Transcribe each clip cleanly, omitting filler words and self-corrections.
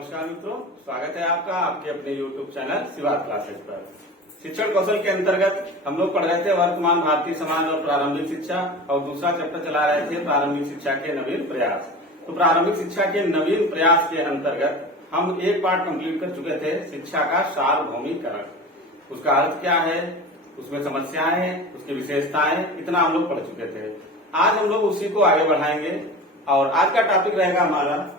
नमस्कार मित्रों, स्वागत है आपका आपके अपने YouTube चैनल शिवात क्लासेस पर। शिक्षण कौशल के अंतर्गत हम लोग पढ़ रहे थे वर्तमान भारतीय समाज और प्रारंभिक शिक्षा, और दूसरा चैप्टर चला रहे थे प्रारंभिक शिक्षा के नवीन प्रयास। तो प्रारंभिक शिक्षा के नवीन प्रयास के अंतर्गत हम एक पार्ट कंप्लीट कर चुके थे, शिक्षा का सार्वभौमिकरण। उसका अर्थ क्या है, उसमें समस्याएं, उसकी विशेषताएं, इतना हम लोग पढ़ चुके थे। आज हम लोग उसी को आगे बढ़ाएंगे और आज का टॉपिक रहेगा हमारा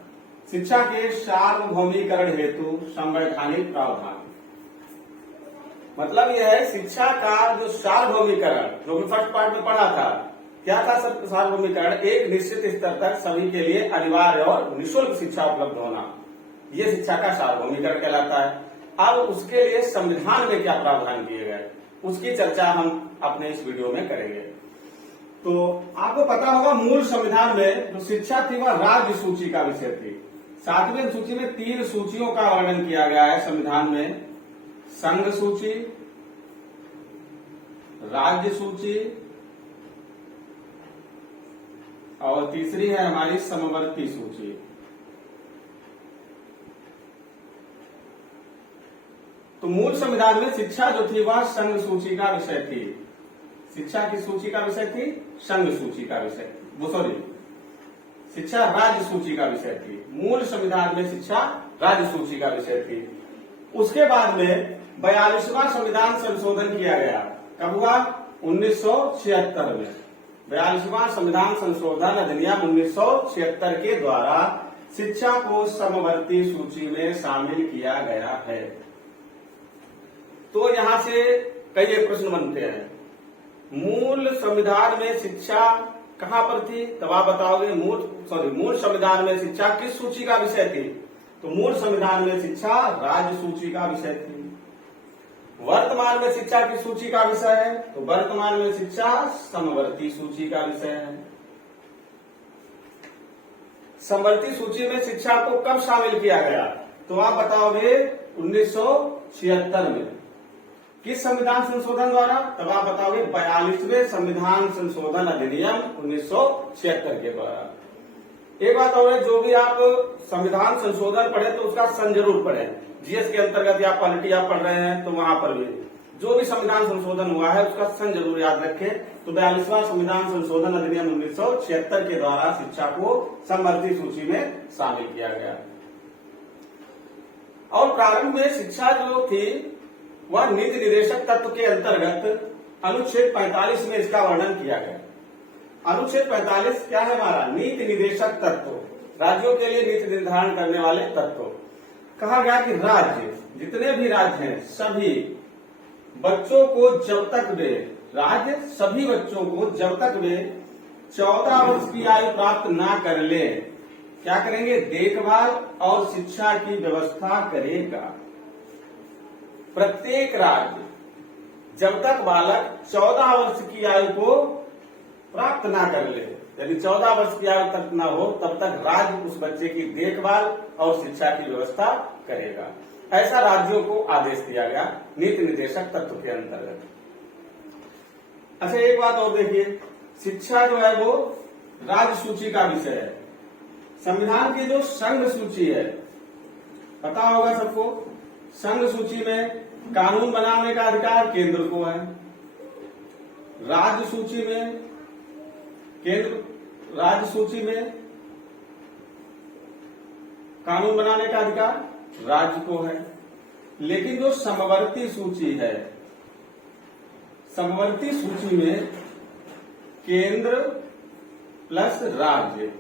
शिक्षा के सार्वभौमिकरण हेतु संवैधानिक प्रावधान। मतलब यह है शिक्षा का जो सार्वभौमिकरण, जो कि फर्स्ट पार्ट में पढ़ा था, क्या था सार्वभौमिकरण? एक निश्चित स्तर तक सभी के लिए अनिवार्य और निःशुल्क शिक्षा उपलब्ध होना, यह शिक्षा का सार्वभौमिकरण कहलाता है। अब उसके लिए संविधान में क्या प्रावधान किए गए, उसकी चर्चा हम अपने इस वीडियो में करेंगे। तो आपको पता होगा मूल संविधान में जो शिक्षा थी वह राज्य सूची का विषय थी। 7वीं सूची में 3 सूचियों का वर्णन किया गया है संविधान में: संघ सूची, राज्य सूची और तीसरी है हमारी समवर्ती सूची। तो मूल संविधान में शिक्षा जो थी वह संघ सूची का विषय थी। शिक्षा की सूची का विषय थी संघ सूची का विषय, शिक्षा राज्य सूची का विषय थी। मूल संविधान में शिक्षा राज्य सूची का विषय थी। उसके बाद में 42वां संविधान संशोधन किया गया। कब हुआ? 1976 में। 42वां संविधान संशोधन अधिनियम 1976 के द्वारा शिक्षा को समवर्ती सूची में शामिल किया गया है। तो यहां से कई प्रश्न बनते हैं। मूल संविधान में शिक्षा कहां पर थी? तब आप बताओगे मूल संविधान में शिक्षा किस सूची का विषय थी? तो मूल संविधान में शिक्षा राज्य सूची का विषय थी। वर्तमान में शिक्षा की सूची का विषय है, तो वर्तमान में शिक्षा समवर्ती सूची का विषय है। समवर्ती सूची में शिक्षा को कब शामिल किया गया? तो आप बताओगे 1976 में। किस संविधान संशोधन द्वारा? तब आप बताओगे 42वें संविधान संशोधन अधिनियम 1976 के द्वारा। एक बात और है, जो भी आप संविधान संशोधन पढ़े तो उसका सन जरूर पढ़े। जीएस के अंतर्गत या पॉलिटी आप पढ़ रहे हैं तो वहां पर भी जो भी संविधान संशोधन हुआ है उसका सन जरूर याद रखें। तो 42वां संविधान संशोधन अधिनियम 1976 के द्वारा शिक्षा को समवर्ती सूची में शामिल किया गया। और प्रारंभ में शिक्षा जो थी वह नीति निर्देशक तत्व के अंतर्गत अनुच्छेद 45 में इसका वर्णन किया गया। अनुच्छेद 45 क्या है हमारा? नीति निर्देशक तत्व, राज्यों के लिए नीति निर्धारण करने वाले तत्व। कहा गया कि राज्य, जितने भी राज्य हैं, सभी बच्चों को जब तक वे राज्य सभी बच्चों को जब तक वे 14 वर्ष की आयु प्राप्त ना कर ले, क्या करेंगे? देखभाल और शिक्षा की व्यवस्था करेगा। प्रत्येक राज्य जब तक बालक 14 वर्ष की आयु को प्राप्त ना कर ले, यदि 14 वर्ष की आयु तक ना हो, तब तक राज्य उस बच्चे की देखभाल और शिक्षा की व्यवस्था करेगा। ऐसा राज्यों को आदेश दिया गया नीति निर्देशक तत्व के अंतर्गत। अच्छा, एक बात और देखिए, शिक्षा जो है वो राज्य सूची का विषय है। संविधान की जो संघ सूची है, पता होगा सबको, संघ सूची में कानून बनाने का अधिकार केंद्र को है। राज्य सूची में कानून बनाने का अधिकार राज्य को है। लेकिन जो समवर्ती सूची है, समवर्ती सूची में केंद्र प्लस राज्य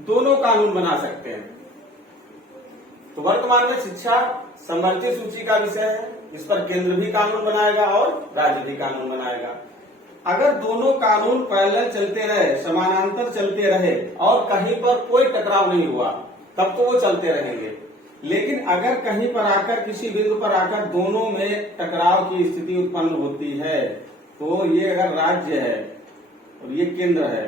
दोनों कानून बना सकते हैं। तो वर्तमान में शिक्षा समवर्ती सूची का विषय है, इस पर केंद्र भी कानून बनाएगा और राज्य भी कानून बनाएगा। अगर दोनों कानून पैरेलल चलते रहे, समानांतर चलते रहे और कहीं पर कोई टकराव नहीं हुआ, तब तो वो चलते रहेंगे। लेकिन अगर कहीं पर आकर, किसी बिंदु पर आकर दोनों में टकराव की स्थिति उत्पन्न होती है, तो ये अगर राज्य है और ये केंद्र है,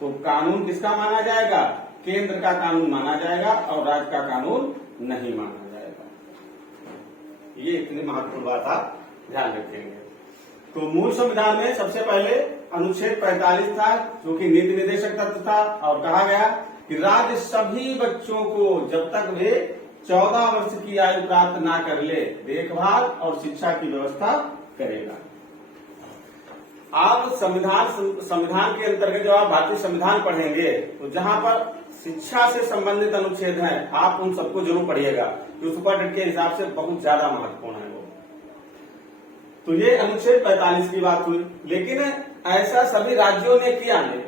तो कानून किसका माना जाएगा? केंद्र का कानून माना जाएगा और राज्य का कानून नहीं माना जाएगा। ये इतनी महत्वपूर्ण बात आप ध्यान रखेंगे। तो मूल संविधान में सबसे पहले अनुच्छेद 45 था, जो कि नीति निर्देशक तत्व था, और कहा गया कि राज्य सभी बच्चों को जब तक वे 14 वर्ष की आयु प्राप्त ना कर ले देखभाल और शिक्षा की व्यवस्था करेगा। आप संविधान के अंतर्गत जब आप भारतीय संविधान पढ़ेंगे तो जहां पर शिक्षा से संबंधित अनुच्छेद हैं आप उन सबको जरूर पढ़िएगा, कि सुपर डेट के हिसाब से बहुत ज्यादा महत्वपूर्ण है वो। तो ये अनुच्छेद 45 की बात हुई, लेकिन ऐसा सभी राज्यों ने किया नहीं।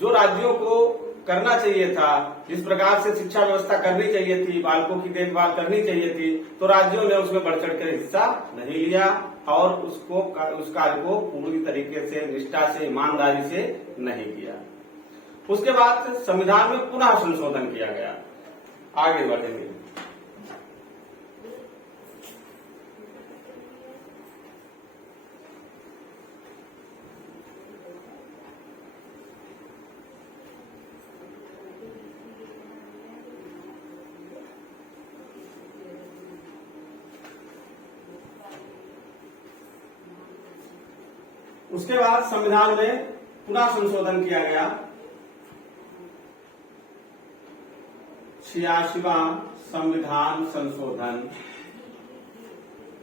जो राज्यों को करना चाहिए था, जिस प्रकार से शिक्षा व्यवस्था करनी चाहिए थी, बालकों की देखभाल करनी चाहिए थी, तो राज्यों ने उसमें बढ़ चढ़ कर हिस्सा नहीं लिया और उस कार्य को पूरी तरीके से निष्ठा से ईमानदारी से नहीं किया। उसके बाद संविधान में पुनः संशोधन किया गया। आगे बढ़ेंगे। उसके बाद संविधान में पुनः संशोधन किया गया। 86वां संविधान संशोधन,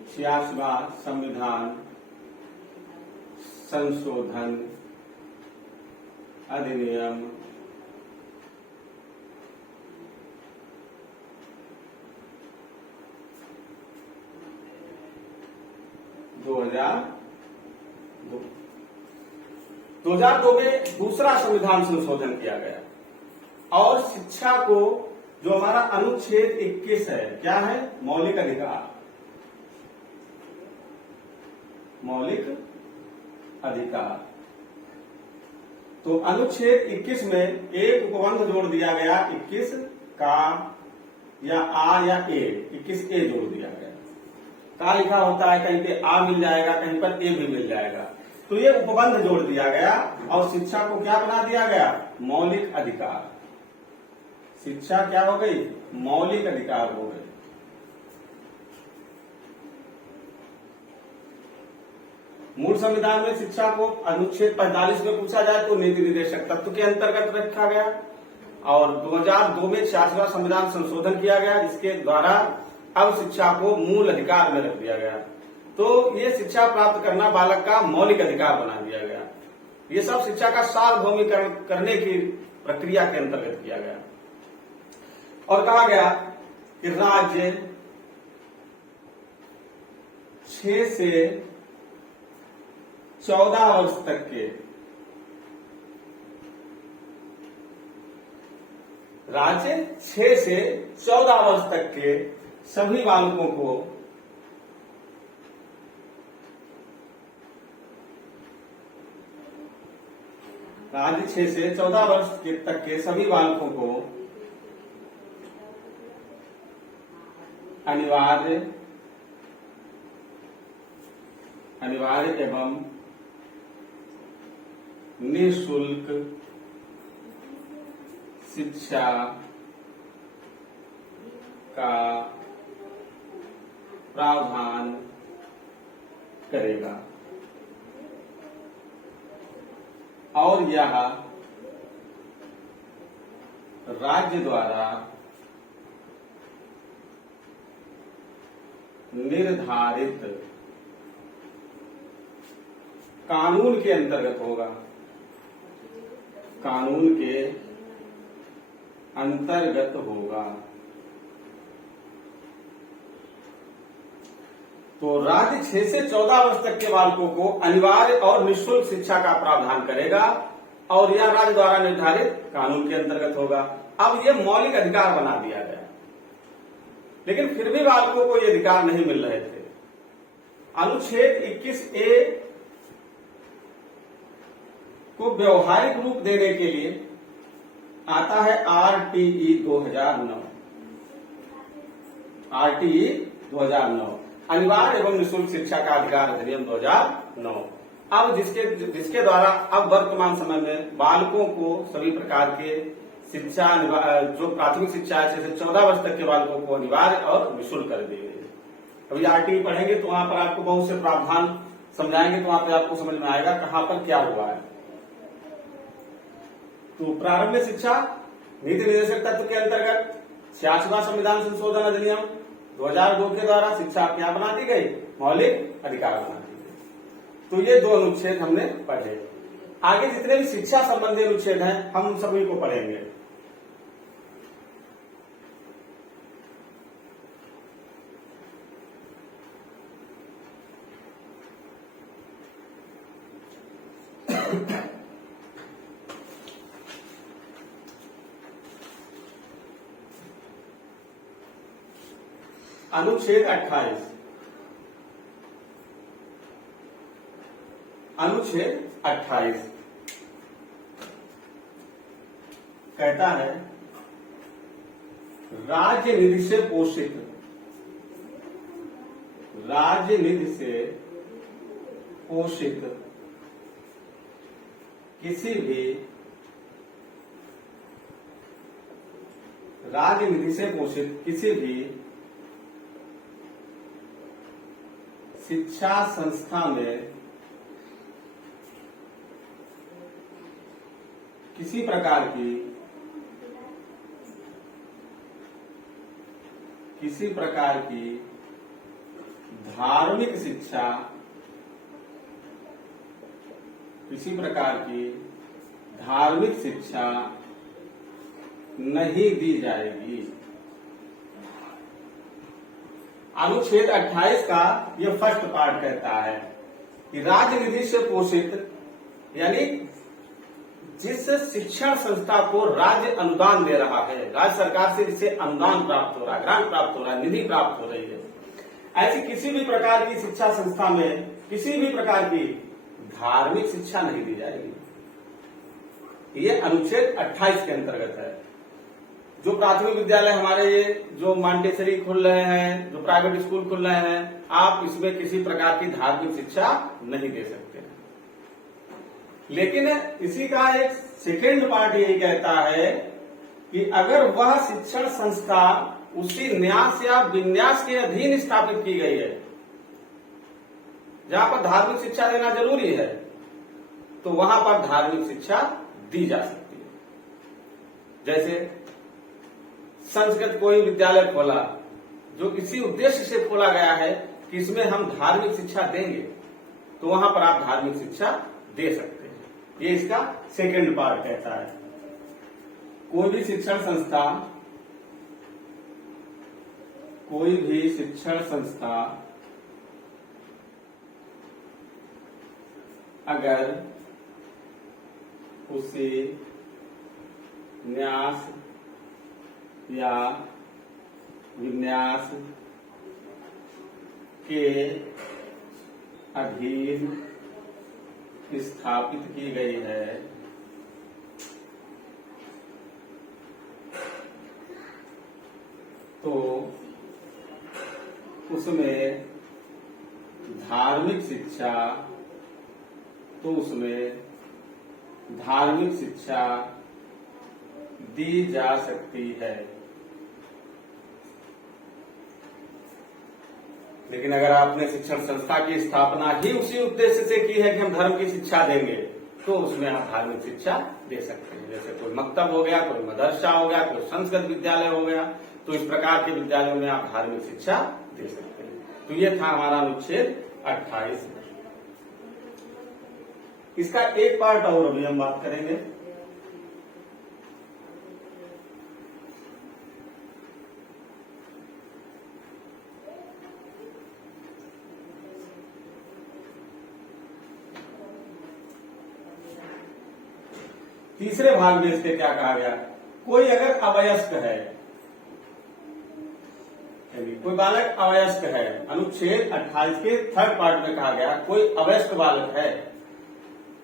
86वां संविधान संशोधन अधिनियम 2002 में दूसरा संविधान संशोधन किया गया और शिक्षा को, जो हमारा अनुच्छेद 21 है, क्या है? मौलिक अधिकार। मौलिक अधिकार। तो अनुच्छेद 21 में एक उपबंध जोड़ दिया गया, 21 का या आ या ए, 21A जोड़ दिया गया। का लिखा होता है, कहीं पे आ मिल जाएगा, कहीं पर ए भी मिल जाएगा। तो ये उपबंध जोड़ दिया गया और शिक्षा को क्या बना दिया गया? मौलिक अधिकार। शिक्षा क्या हो गई? मौलिक अधिकार हो गई। मूल संविधान में शिक्षा को अनुच्छेद 45 में पूछा जाए तो नीति निर्देशक तत्व के अंतर्गत रखा गया और 2002 में 86वां संविधान संशोधन किया गया, जिसके द्वारा अब शिक्षा को मूल अधिकार में रख दिया गया। तो ये शिक्षा प्राप्त करना बालक का मौलिक अधिकार बना दिया गया। ये सब शिक्षा का सार्वभौमिकरण करने की प्रक्रिया के अंतर्गत किया गया और कहा गया कि राज्य 6 से 14 वर्ष तक के राज्य 6 से 14 वर्ष तक के सभी बालकों को राज्य 6 से 14 वर्ष तक के सभी बालकों को अनिवार्य एवं निःशुल्क शिक्षा का प्रावधान करेगा और यह राज्य द्वारा निर्धारित कानून के अंतर्गत होगा। कानून के अंतर्गत होगा। तो राज्य 6 से 14 वर्ष तक के बालकों को अनिवार्य और निःशुल्क शिक्षा का प्रावधान करेगा और यह राज्य द्वारा निर्धारित कानून के अंतर्गत होगा। अब यह मौलिक अधिकार बना दिया गया, लेकिन फिर भी बालकों को ये अधिकार नहीं मिल रहे थे। अनुच्छेद 21A को व्यवहारिक रूप देने के लिए आता है RTE 2009। RTE 2009 अनिवार्य एवं निःशुल्क शिक्षा का अधिकार अधिनियम 2009। अब जिसके द्वारा अब वर्तमान समय में बालकों को सभी प्रकार के शिक्षा, जो प्राथमिक शिक्षा है 6 से 14 वर्ष तक के बालकों को अनिवार्य और निःशुल्क कर दी गई। अभी RTE पढ़ेंगे तो वहां पर आपको बहुत से प्रावधान समझाएंगे, तो वहां पर आपको समझ में आएगा कहां पर क्या हुआ है। तो प्रारंभिक शिक्षा नीति निर्देशक तत्व के अंतर्गत 86वां संविधान संशोधन अधिनियम 2002 के द्वारा शिक्षा क्या बना दी गई, मौलिक अधिकार बना दी गई। तो ये 2 अनुच्छेद हमने पढ़े। आगे जितने भी शिक्षा संबंधी अनुच्छेद हैं हम उन सभी को पढ़ेंगे। अनुच्छेद 28। अनुच्छेद 28 कहता है राज्य निधि से पोषित, राज्य निधि से पोषित किसी भी, राज्य निधि से पोषित किसी भी शिक्षा संस्था में किसी प्रकार की धार्मिक शिक्षा, किसी प्रकार की धार्मिक शिक्षा नहीं दी जाएगी। अनुच्छेद 28 का यह फर्स्ट पार्ट कहता है कि राज्य निधि से पोषित यानी जिस शिक्षण संस्था को राज्य अनुदान दे रहा है, राज्य सरकार से जिसे अनुदान प्राप्त हो रहा है, ग्रांट प्राप्त हो रहा है, निधि प्राप्त हो रही है, ऐसी किसी भी प्रकार की शिक्षा संस्था में किसी भी प्रकार की धार्मिक शिक्षा नहीं दी जाएगी। ये अनुच्छेद 28 के अंतर्गत है। जो प्राथमिक विद्यालय हमारे ये जो मॉन्टेसरी खुल रहे हैं, जो प्राइवेट स्कूल खुल रहे हैं, आप इसमें किसी प्रकार की धार्मिक शिक्षा नहीं दे सकते। लेकिन इसी का एक सेकेंड पार्ट यही कहता है कि अगर वह शिक्षण संस्था उसी न्यास या विन्यास के अधीन स्थापित की गई है, जहां पर धार्मिक शिक्षा देना जरूरी है, तो वहां पर धार्मिक शिक्षा दी जा सकती है। जैसे संस्कृत कोई विद्यालय खोला जो इसी उद्देश्य से खोला गया है कि इसमें हम धार्मिक शिक्षा देंगे, तो वहां पर आप धार्मिक शिक्षा दे सकते हैं। ये इसका सेकंड पार्ट कहता है। कोई भी शिक्षण संस्था अगर उसे न्यास या विन्यास के अधीन स्थापित की गई है, तो उसमें धार्मिक शिक्षा दी जा सकती है। लेकिन अगर आपने शिक्षण संस्था की स्थापना ही उसी उद्देश्य से की है कि हम धर्म की शिक्षा देंगे, तो उसमें आप धार्मिक शिक्षा दे सकते हैं। जैसे कोई मकतब हो गया, कोई मदरसा हो गया, कोई संस्कृत विद्यालय हो गया, तो इस प्रकार के विद्यालयों में आप धार्मिक शिक्षा दे सकते हैं। तो ये था हमारा अनुच्छेद 28। इसका एक पार्ट और अभी हम बात करेंगे। तीसरे भाग में इसके क्या कहा गया, कोई अगर अवयस्क है, कोई बालक अवयस्क है, अनुच्छेद 28 के थर्ड पार्ट में कहा गया कोई अवयस्क बालक है,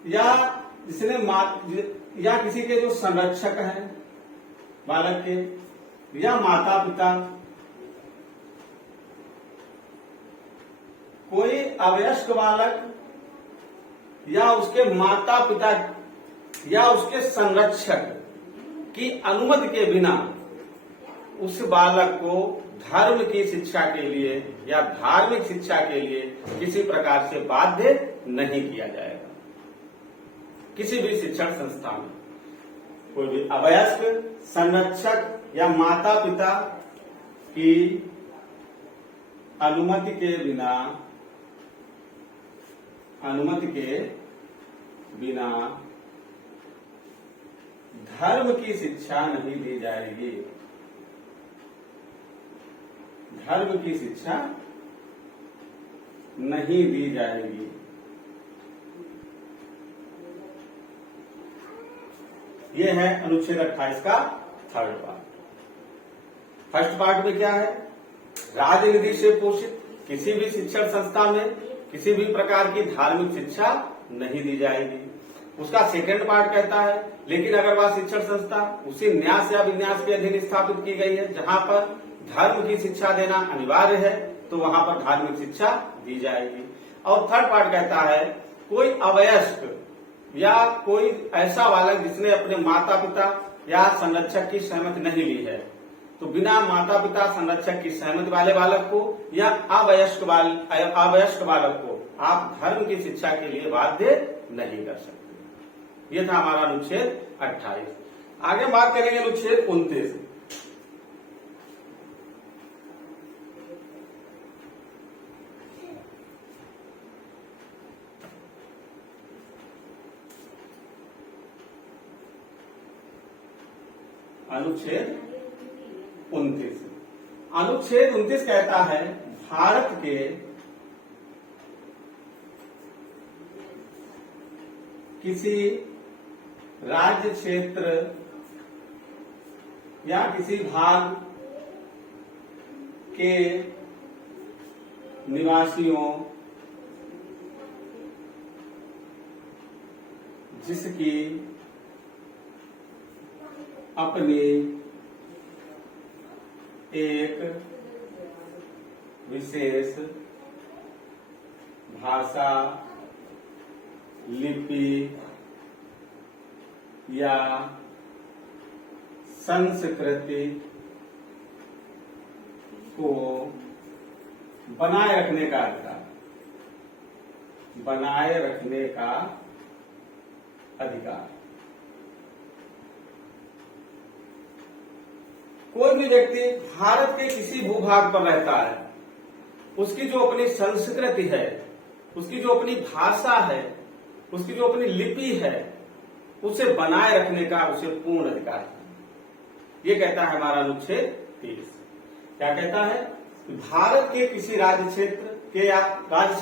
या जिसने या किसी के जो संरक्षक हैं बालक के, या माता पिता, कोई अवयस्क बालक या उसके माता पिता या उसके संरक्षक की अनुमति के बिना उस बालक को धर्म की शिक्षा के लिए या धार्मिक शिक्षा के लिए किसी प्रकार से बाध्य नहीं किया जाएगा। किसी भी शिक्षण संस्था में कोई भी अवयस्क संरक्षक या माता पिता की अनुमति के बिना धर्म की शिक्षा नहीं दी जाएगी। धर्म की शिक्षा नहीं दी जाएगी। ये है अनुच्छेद 28 का थर्ड पार्ट। फर्स्ट पार्ट में क्या है? राजनिधि से पोषित किसी भी शिक्षण संस्था में किसी भी प्रकार की धार्मिक शिक्षा नहीं दी जाएगी। उसका सेकंड पार्ट कहता है लेकिन अगर वह शिक्षण संस्था उसी न्यास या विन्यास के अधीन स्थापित की गई है जहां पर धर्म की शिक्षा देना अनिवार्य है तो वहां पर धार्मिक शिक्षा दी जाएगी। और थर्ड पार्ट कहता है कोई अवयस्क या कोई ऐसा बालक जिसने अपने माता पिता या संरक्षक की सहमति नहीं ली है तो बिना माता पिता संरक्षक की सहमति वाले बालक को या अवयस्क बालक को आप धर्म की शिक्षा के लिए बाध्य नहीं कर सकते। यह था हमारा अनुच्छेद 28। आगे बात करेंगे अनुच्छेद 29। अनुच्छेद 29 कहता है भारत के किसी राज्य क्षेत्र या किसी भाग के निवासियों जिसकी अपनी एक विशेष भाषा, लिपि या संस्कृति को बनाए रखने का अधिकार, बनाए रखने का अधिकार। कोई भी व्यक्ति भारत के किसी भूभाग पर रहता है, उसकी जो अपनी संस्कृति है, उसकी जो अपनी भाषा है, उसकी जो अपनी लिपि है, उसे बनाए रखने का उसे पूर्ण अधिकार है। ये कहता है हमारा अनुच्छेद 30। क्या कहता है? भारत के किसी राज्य क्षेत्र के या भारत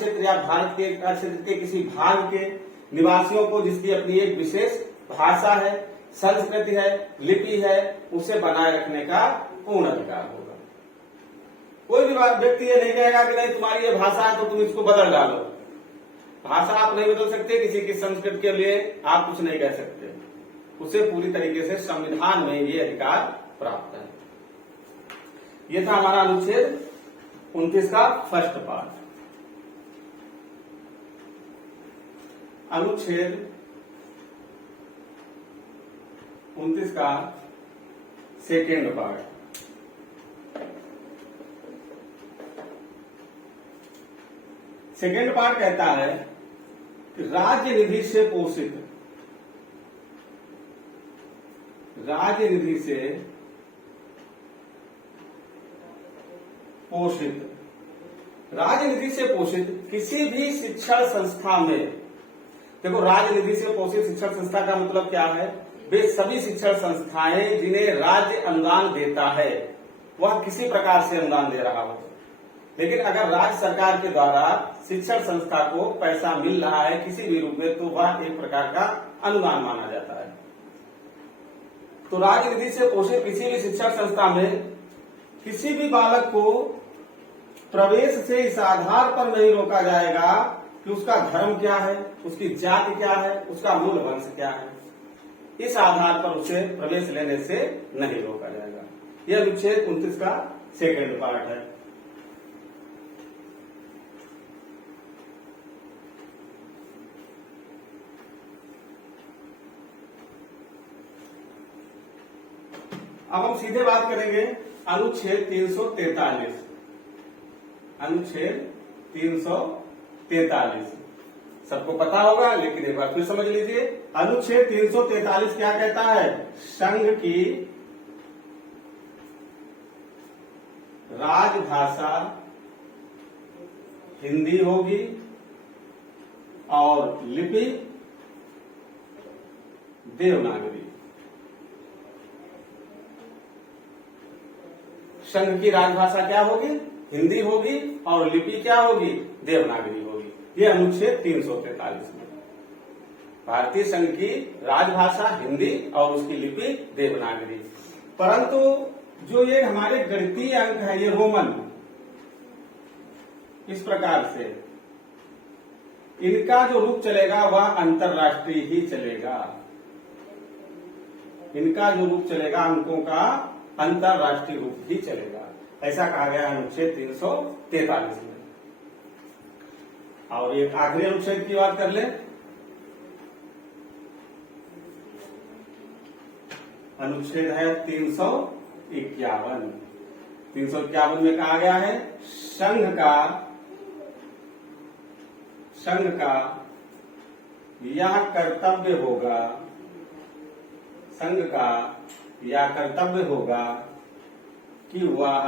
के राज्य क्षेत्र के किसी भाग के निवासियों को जिसकी अपनी एक विशेष भाषा है, संस्कृति है, लिपि है, उसे बनाए रखने का पूर्ण अधिकार होगा। कोई भी व्यक्ति ये नहीं कहेगा कि नहीं तुम्हारी ये भाषा है तो तुम इसको बदल डालो। भाषा आप नहीं बदल सकते, किसी की संस्कृति के लिए आप कुछ नहीं कह सकते। उसे पूरी तरीके से संविधान में ये अधिकार प्राप्त है। ये था हमारा अनुच्छेद 29 का फर्स्ट पार्ट। अनुच्छेद 29 का सेकेंड पार्ट। सेकेंड पार्ट कहता है कि राज्य निधि से पोषित, राज्य निधि से पोषित किसी भी शिक्षण संस्था में, देखो राजनिधि से पोषित शिक्षण संस्था का मतलब क्या है? वे सभी शिक्षण संस्थाएं जिन्हें राज्य अनुदान देता है, वह किसी प्रकार से अनुदान दे रहा हो। लेकिन अगर राज्य सरकार के द्वारा शिक्षण संस्था को पैसा मिल रहा है किसी भी रूप में, तो वह एक प्रकार का अनुदान माना जाता है। तो राजनिधि से पोषित किसी भी शिक्षण संस्था में किसी भी बालक को प्रवेश से इस आधार पर नहीं रोका जाएगा कि उसका धर्म क्या है, उसकी जाति क्या है, उसका मूल वंश क्या है। इस आधार पर उसे प्रवेश लेने से नहीं रोका जाएगा। यह अनुच्छेद 29 का सेकेंड पार्ट है। अब हम सीधे बात करेंगे अनुच्छेद 343। अनुच्छेद 343 सबको पता होगा, लेकिन एक बार फिर समझ लीजिए। अनुच्छेद 343 क्या कहता है? संघ की राजभाषा हिंदी होगी और लिपि देवनागरी। संघ की राजभाषा क्या होगी? हिंदी होगी और लिपि क्या होगी? देवनागरी होगी। ये अनुच्छेद 343 में भारतीय संघ की राजभाषा हिंदी और उसकी लिपि देवनागरी। परंतु जो ये हमारे गणितीय अंक है, ये रोमन, इस प्रकार से इनका जो रूप चलेगा वह अंतरराष्ट्रीय ही चलेगा। इनका जो रूप चलेगा अंकों का अंतरराष्ट्रीय रूप ही चलेगा, ऐसा कहा गया अनुच्छेद 343 में। और एक आखिरी अनुच्छेद की बात कर ले। अनुच्छेद है 351। 351 में कहा गया है संघ का यह कर्तव्य होगा, संघ का यह कर्तव्य होगा कि वह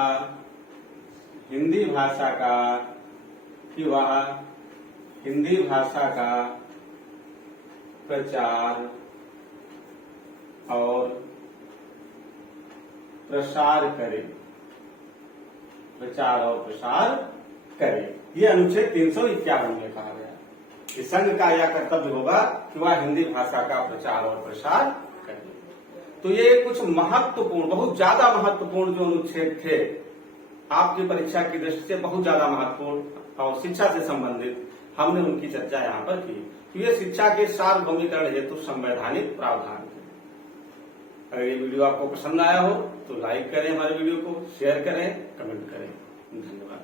हिंदी भाषा का प्रचार और प्रसार करे। ये अनुच्छेद 351 में कहा गया। इस संघ का यह कर्तव्य होगा कि वह हिंदी भाषा का प्रचार और प्रसार करे। तो ये कुछ महत्वपूर्ण, बहुत ज्यादा महत्वपूर्ण जो अनुच्छेद थे, आपकी परीक्षा की दृष्टि से बहुत ज्यादा महत्वपूर्ण और शिक्षा से संबंधित, हमने उनकी चर्चा यहाँ पर की। तो ये शिक्षा के सार्वभौमिकरण हेतु संवैधानिक प्रावधान थे। अगर ये वीडियो आपको पसंद आया हो तो लाइक करें, हमारे वीडियो को शेयर करें, कमेंट करें। धन्यवाद।